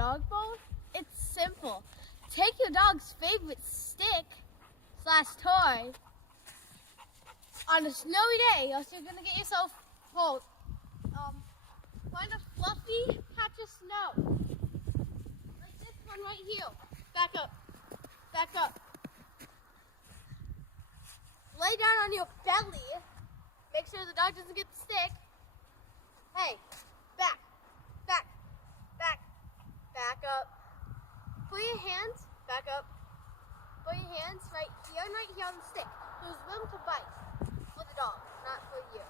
dog bowl? It's simple. Take your dog's favorite stick/toy on a snowy day, else you're gonna get yourself cold. Find a fluffy patch of snow, like this one right here. Back up, back up. Lay down on your belly. Make sure the dog doesn't get the stick. Hey, back, back, back, back up. Put your hands, back up. Put your hands right here and right here on the stick. There's room to bite for the dog, not for you.